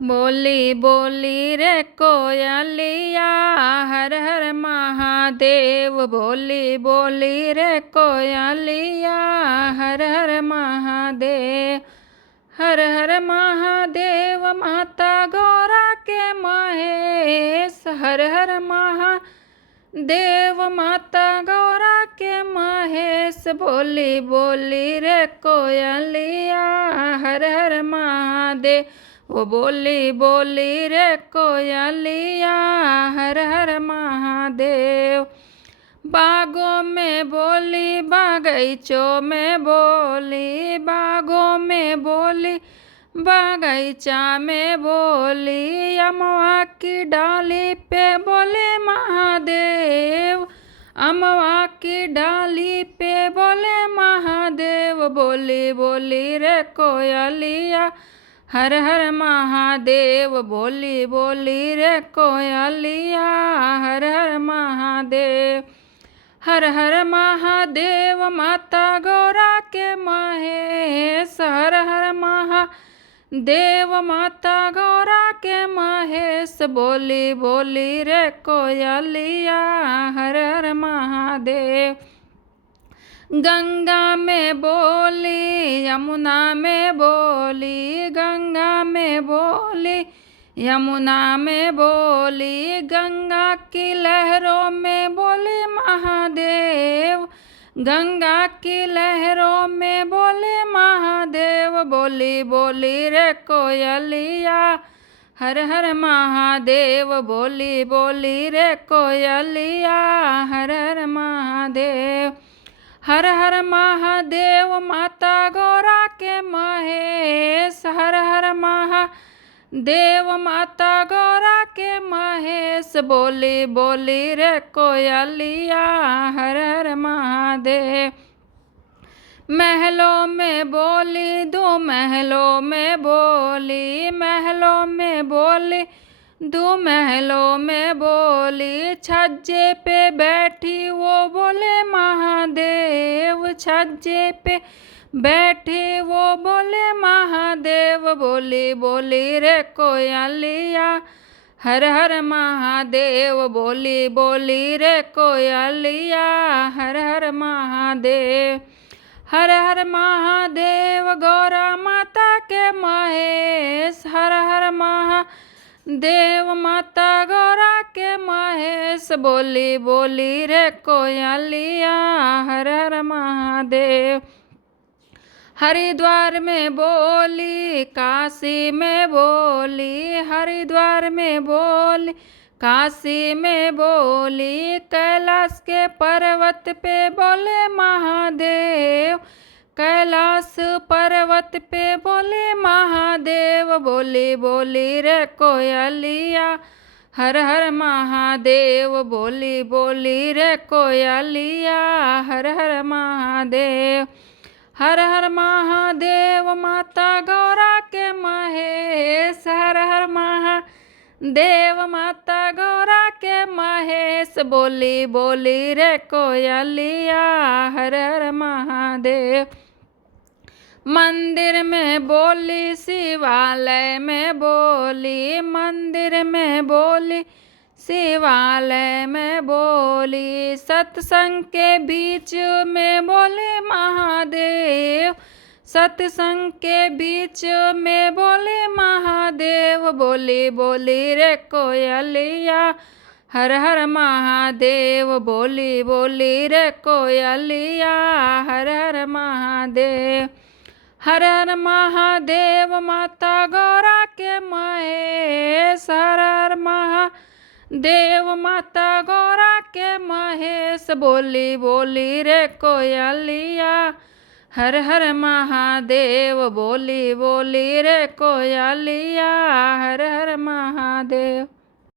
बोली बोली रे कोयलिया हर हर महादेव। बोली बोली रे कोयलिया हर हर महादेव। हर हर महादेव माता गौरा के महेश। हर हर महादेव माता गौरा के महेश। बोली बोली रे कोयलिया हर हर महादेव। वो बोली बोली रे कोयलिया हर हर महादेव। बागों में बोली बागीचों में बोली। बागों में बोली बागीचा में बोली। अमवा की डाली पे बोले महादेव। अमवा की डाली पे बोले महादेव। बोली बोली रे कोयलिया हर हर महादेव। बोली बोली रे कोयलिया हर हर महादेव। हर हर महादेव माता गौरा के महेश। हर हर महादेव माता गौरा के महेश। बोली बोली रे कोयलिया हर हर महादेव। गंगा में बोली यमुना में बोली। गंगा में बोली यमुना में बोली। गंगा की लहरों में बोले महादेव। गंगा की लहरों में बोले महादेव। बोली बोली रे कोयलिया हर हर महादेव। बोली बोली रे कोयलिया हर हर महादेव। हर हर महादेव माता गौरा के महेश। हर हर महादेव माता गौरा के महेश। बोली बोली रे कोयलिया हर हर महादेव। महलों में बोली दो महलों में बोली। महलों में बोली दो महलों में बोली। छज्जे पे बैठी वो बोले महादेव। छज्जे पे बैठे वो बोले महादेव। बोली बोली रे कोयलिया हर हर महादेव। बोली बोली रे कोयलिया हर हर महादेव। हर हर महादेव गौरा माता के महेश। हर हर महादेव माता गौरा के महेश। बोली बोली रे कोयलिया हर हर महादेव। हरिद्वार में बोली काशी में बोली। हरिद्वार में बोली काशी में बोली। कैलाश के पर्वत पे बोले महादेव। कैलाश पर्वत पे बोले महादेव। बोली बोली रे कोयलिया हर हर महादेव। बोली बोली रे कोयलिया हर हर महादेव। हर हर महादेव माता गौरा के महेश। हर हर महादेव माता गौरा के महेश। बोली बोली रे कोयलिया हर हर महादेव। मंदिर में बोली शिवालय में बोली। मंदिर में बोली शिवालय में बोली। सत्संग के बीच में बोले महादेव। सत्संग के बीच में बोले महादेव। बोली बोली रे कोयलिया हर हर महादेव। बोली बोली रे कोयलिया हर हर महादेव। हर हर महादेव माता गौरा के महेश। हर हर महादेव माता गौरा के महेश। बोली बोली रे कोयलिया हर हर महादेव। बोली बोली रे कोयलिया हर हर महादेव।